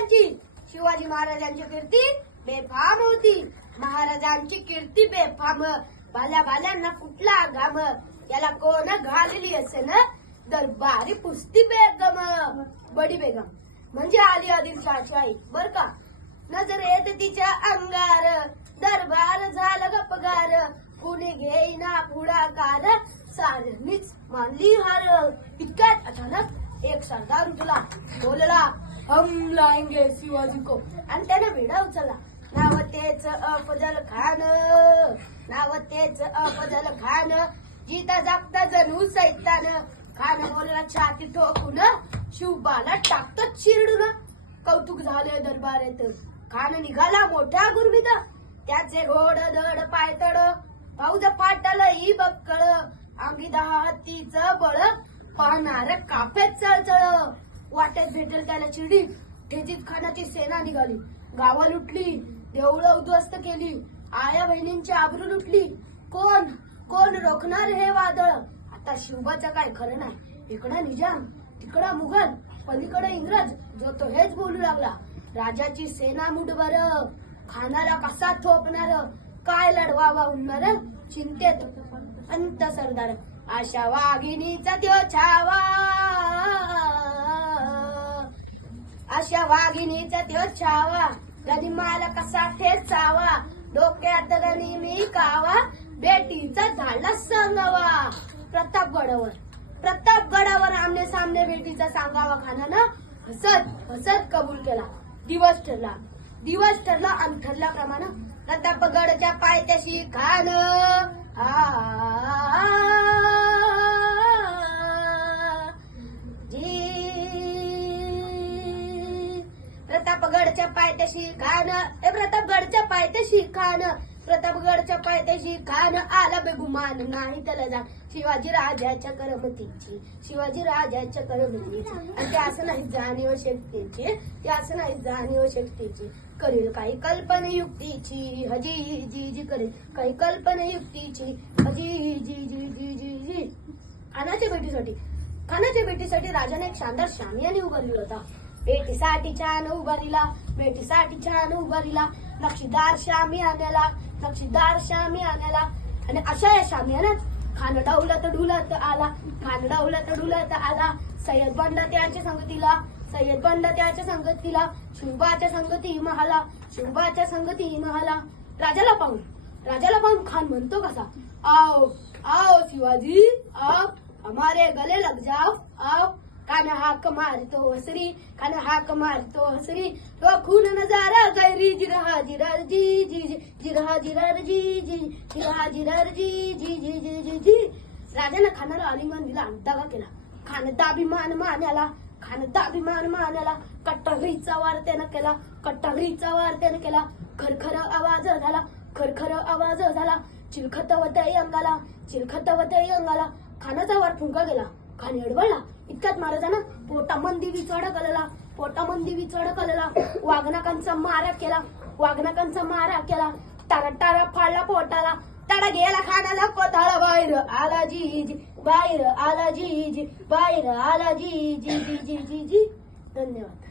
महाराजांची. शिवाजी महाराजांची कीर्ती बेफाम होती. महाराजांची कीर्ती बेफाम. भाल्या भाल्यांना कुठला घाम याला कोण घालली असे ना दरबारी पुस्ती बेगम. बडी बेगम. म्हणजे आली आदिलशाची शाही बर का? नजर येत तिच्या अंगार. दरबार झाला गपगार कुणी घेईना पुढाकार. सारणीच मानली हार. इतक्यात अचानक एक सरदार उठला. बोलला हम लाएंगे शिवाजी को। आणि त्याने भिडा उचलला नाव तेच अफजल खान. नाव तेच अफजल खान. जिता जागता जणू सैतान. खान बोलला छाती ठोकून शिवबाला टाकत चिरडून. कौतुक झाले दरबारेत. खान निघाला मोठ्या गुरबीत त्याचे घोड धड पायतड. फौज पाटल ही बक्कळ. अंगी दहा हत्तीच बळ. पाहणार काफेत चळचळ. वाटेत भेटेल त्याला चिडी. ठेचीत खानाची सेना निघाली. गावा लुटली देवळं उद्ध्वस्त केली. आया बहिणींची आबरू लुटली. कोण? कोण रोखणार हे वादळ? आता शिवबाचं काय खरं नाही. इकडं निजाम तिकडं मुघल पलीकडे इंग्रज. जो तो हेच बोलू लागला. राजाची सेना मुठभर खानाला कसा थोपणार? काय लढवावा उन्नर चिंतेत अंत सरदार. आशा वाघिणीचा त्यो छावा. अशा वाघिणीचा त्यो छावा गनिमाला कसा ठेचावा डोक्यात गणी मी कावा. बेटीचा झाला संगवा. प्रतापगडावर प्रतापगडावर आमने सामने बेटीचा सांगावा खानानं हसत हसत कबूल केला. दिवस ठरला. दिवस ठरला आणि ठरल्याप्रमाणे प्रतापगडच्या पायथ्याशी खान. हा प्रतापगडच्या पायथ्याशी खान. ए प्रतापगडच्या पायथ्याशी खान. प्रतापगडच्या पायथ्याशी खान. आला बेगुमान नाही त्याला जा शिवाजी राजाच्या करमतीची. शिवाजी राजाच्या करमतीची. आणि ते असं नाही जाणीव शक्तीची. ते असं नाही जाणीव शक्तीची. करील काही कल्पना युक्तीची हजी जी जी करेल काही कल्पना युक्तीची हजी जी जी जी जी जी. खानाच्या भेटीसाठी. खानाच्या भेटीसाठी राजाने एक शानदार शामियाने उभारली होता. भेटीसाठी छान उभारीला भेटीसाठी छान उभारीला नक्षीदार शामियान्याला नक्षीदार शामियान्याला आणि अशा या शामियानात खान डावलं तर ढुलत आला खान डावलं तर ढुलत आला. सय्यद बंड त्याच्या संगतीला सय्यद बंड त्याच्या संगतीला शिवबाच्या संगती महाला शिवबाच्या संगती महाला. राजाला पाहून राजाला पाहून खान म्हणतो कसा आओ आओ शिवाजी आओ हमारे गले लग जाओ. खान हाक मारतो हसरी खान हाक मारतो हसरी। तो खून नजारा गैरी जिरहा जिरार जी जी जी जिरहा जी जी जिरहा जिरार जी जी जी जी जी जी। राजानं खानाला अलिमान दिला आणि दगा केला। खान दाभिमान मान्याला खान दाभिमान मान्याला कट्टरीचा वार त्यानं केला कट्टरीचा वार त्यानं केला। खरखर आवाज झाला खरखर आवाज झाला। चिलखत वतई अंगाला चिलखत वतई अंगाला। खानाचा वार फुंका गेला। आणि अडवळला इतक्यात महाराजांना पोटामंदी विचड कलला. पोटामंदी विचड कलला. वाघनाकांचा मारा केला. वाघनाकांचा मारा केला. तारा तारा फाडला पोटाला. तडा गेला खाण्याला कोताळा बाहेर आला जी जी. बाहेर आला जी जी. बाहेर आला जी जी जी जी जी जी. धन्यवाद.